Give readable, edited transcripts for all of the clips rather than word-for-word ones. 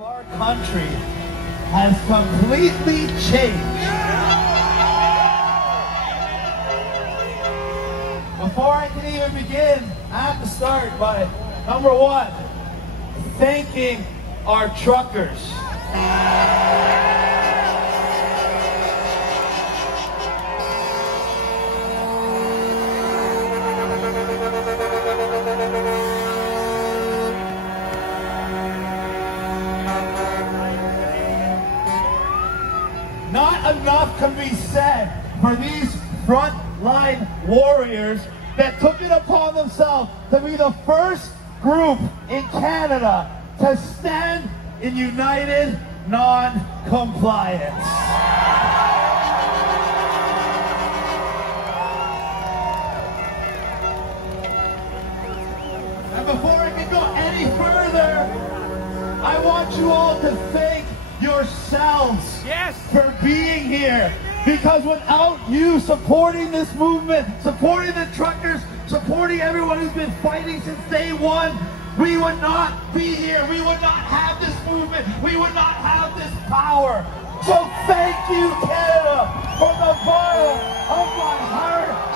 of our country has completely changed. Before I can even begin, I have to start by, number one, thanking our truckers. Not enough can be said for these frontline warriors that took it upon themselves to be the first group in Canada to stand in united non-compliance. And before I can go any further, I want you all to thank yourselves for being here, because without you supporting this movement, supporting the truckers, supporting everyone who's been fighting since day one, we would not be here. We would not have this movement. We would not have this power. So thank you, Canada, from the bottom of my heart.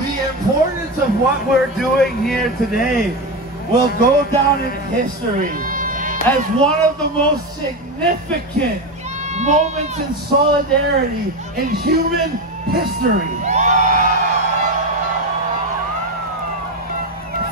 The importance of what we're doing here today will go down in history as one of the most significant moments in solidarity in human history.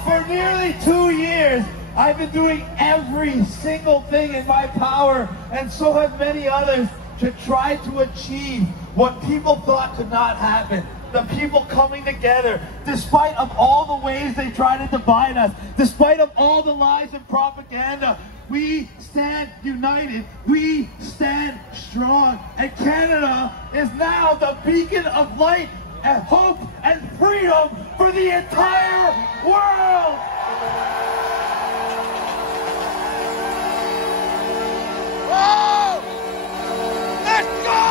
For nearly 2 years, I've been doing every single thing in my power, and so have many others, to try to achieve what people thought could not happen. The people coming together, despite of all the ways they try to divide us, despite of all the lies and propaganda, we stand united, we stand strong, and Canada is now the beacon of light and hope and freedom for the entire world! Oh! Let's go!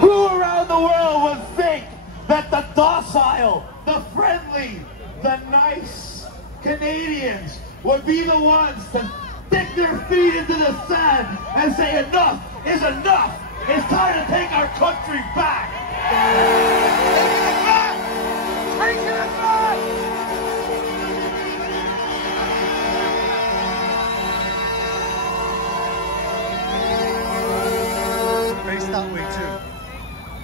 Who around the world would think that the docile, the friendly, the nice Canadians would be the ones to stick their feet into the sand and say enough is enough? It's time to take our country back! Taking it back! Taking it back! Face that way too.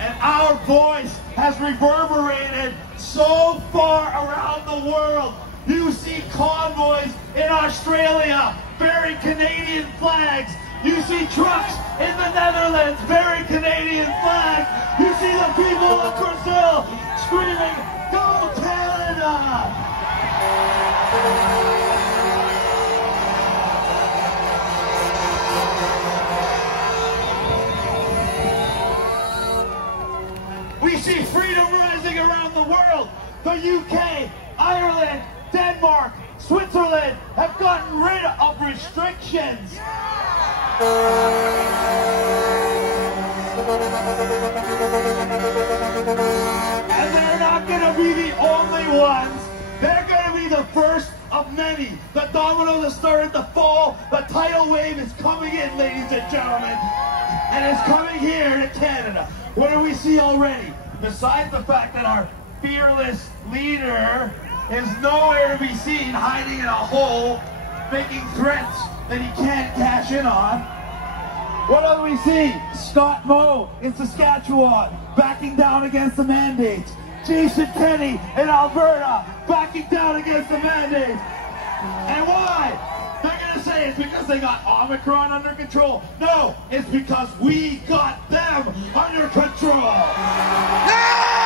And our voice has reverberated so far around the world. You see convoys in Australia bearing Canadian flags. You see trucks in the Netherlands bearing Canadian flags. You see the people of Brazil screaming, "Go Canada!" We see freedom rising around the world. The UK, Ireland, Denmark, Switzerland have gotten rid of restrictions. And they're not going to be the only ones. They're going to be the first of many. The domino that started to fall, the tidal wave is coming in, ladies and gentlemen. And it's coming here to Canada. What do we see already? Besides the fact that our fearless leader is nowhere to be seen, hiding in a hole, making threats that he can't cash in on. What do we see? Scott Moe in Saskatchewan backing down against the mandates. Jason Kenney in Alberta backing down against the mandates. And why? They're going to say it's because they got Omicron under control. No, it's because we got them under control. Yeah!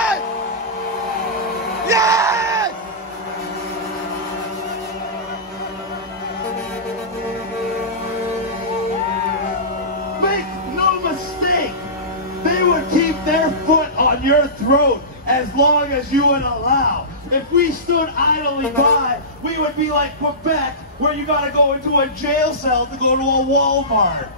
on your throat as long as you would allow. If we stood idly by, we would be like Quebec, where you gotta go into a jail cell to go to a Walmart.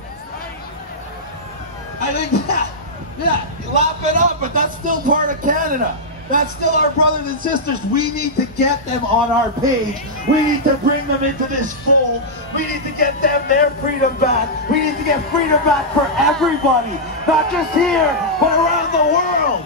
I think that, yeah, you laugh it up, but that's still part of Canada. That's still our brothers and sisters. We need to get them on our page. We need to bring them into this fold. We need to get them their freedom back. We need to get freedom back for everybody, not just here, but around the world.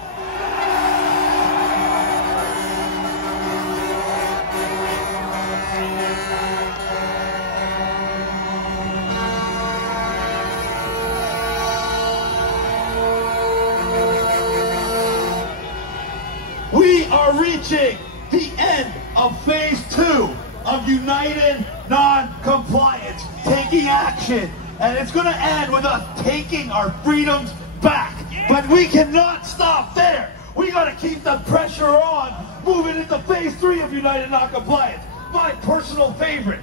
We are reaching the end of phase 2 of United Non-Compliance, taking action. And it's going to end with us taking our freedoms back. But we cannot stop there. We got to keep the pressure on, moving into phase 3 of United Non-Compliance. My personal favorite,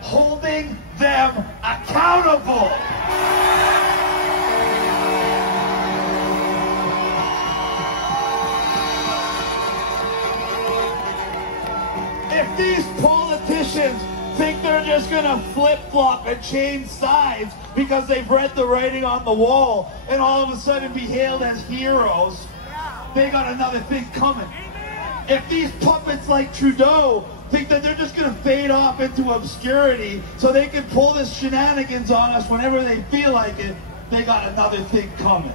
holding them accountable. If these politicians think they're just gonna flip-flop and change sides because they've read the writing on the wall and all of a sudden be hailed as heroes, they got another thing coming. If these puppets like Trudeau think that they're just gonna fade off into obscurity so they can pull this shenanigans on us whenever they feel like it, they got another thing coming.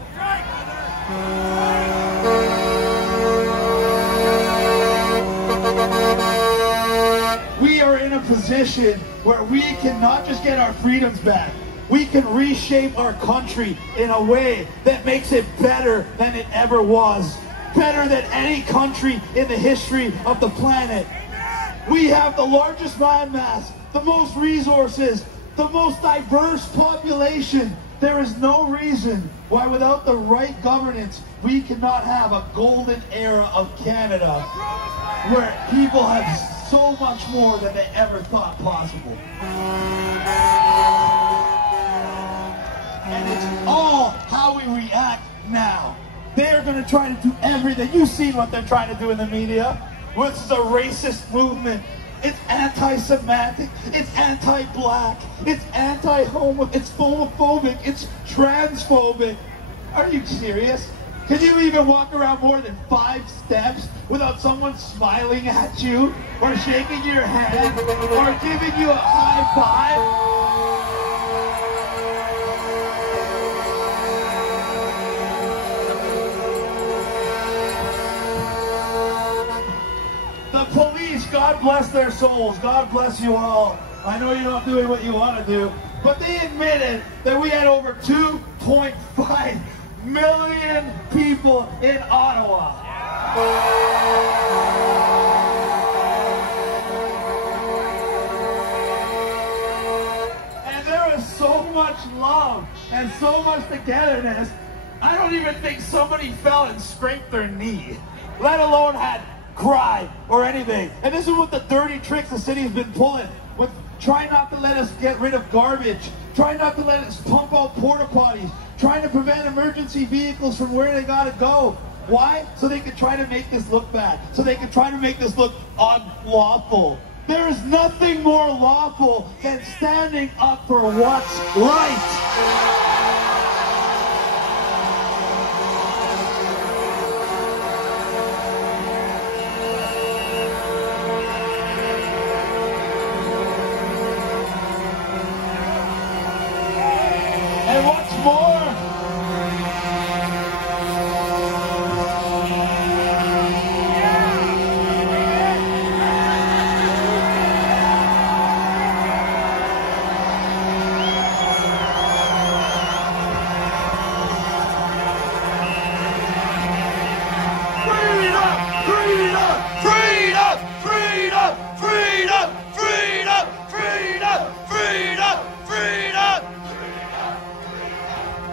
We are in a position where we can not just get our freedoms back, we can reshape our country in a way that makes it better than it ever was. Better than any country in the history of the planet. We have the largest landmass, the most resources, the most diverse population. There is no reason why without the right governance, we cannot have a golden era of Canada where people have so much more than they ever thought possible. And it's all how we react now. They are going to try to do everything. You've seen what they're trying to do in the media. This is a racist movement. It's anti-Semitic. It's anti-black. It's anti-homo. It's homophobic. It's transphobic. Are you serious? Can you even walk around more than 5 steps without someone smiling at you or shaking your hand or giving you a high five? The police, God bless their souls. God bless you all. I know you're not doing what you want to do, but they admitted that we had over 2.5 million people in Ottawa. And there is so much love and so much togetherness. I don't even think somebody fell and scraped their knee, let alone had cry or anything. And this is what the dirty tricks the city's been pulling with trying not to let us get rid of garbage, trying not to let us pump out porta potties, trying to prevent emergency vehicles from where they gotta go. Why? So they can try to make this look bad. So they can try to make this look unlawful. There is nothing more lawful than standing up for what's right. And what's more,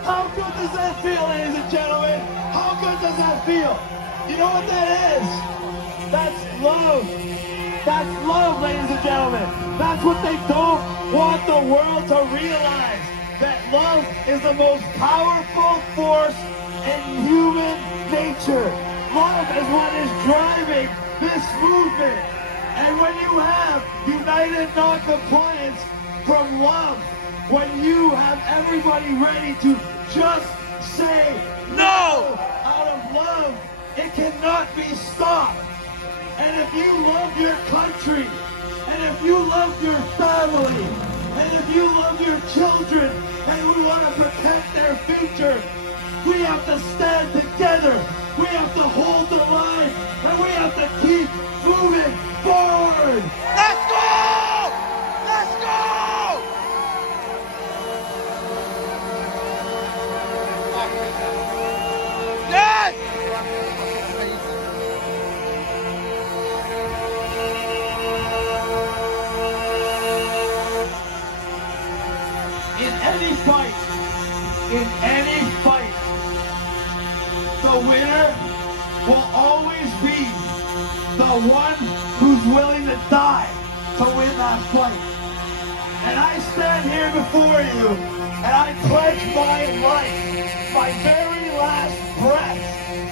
how good does that feel, ladies and gentlemen? How good does that feel? You know what that is? That's love. That's love, ladies and gentlemen. That's what they don't want the world to realize. That love is the most powerful force in human nature. Love is what is driving this movement. And when you have united non-compliance from love, when you have everybody ready to just say no out of love, it cannot be stopped. And if you love your country, and if you love your family, and if you love your children, and we want to protect their future, we have to stand together. We have to hold the line, and we have to keep moving forward. Let's go! Let's go! Yes! In any fight, the winner will always be the one who's willing to die to win that fight. And I stand here before you, and I pledge my life, my very last breath,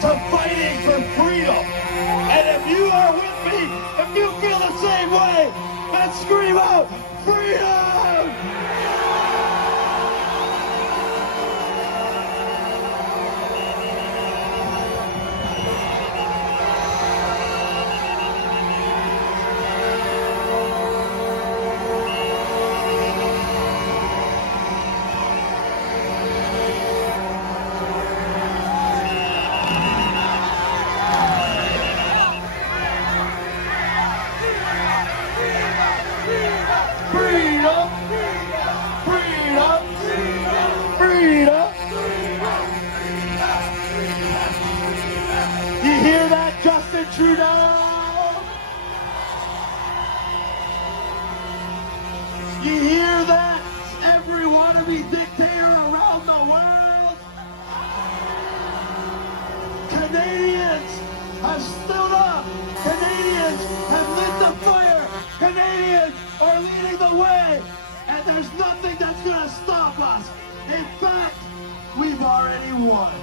to fighting for freedom. And if you are with me, if you feel the same way, then scream out, freedom! Freedom! Freedom! Freedom! You hear that, Justin Trudeau? You hear that, every wannabe dictator around the world? Canadians have stood up. Canadians have lit the fire. Canadians are leading the way, and there's nothing that's going to stop us. In fact, we've already won.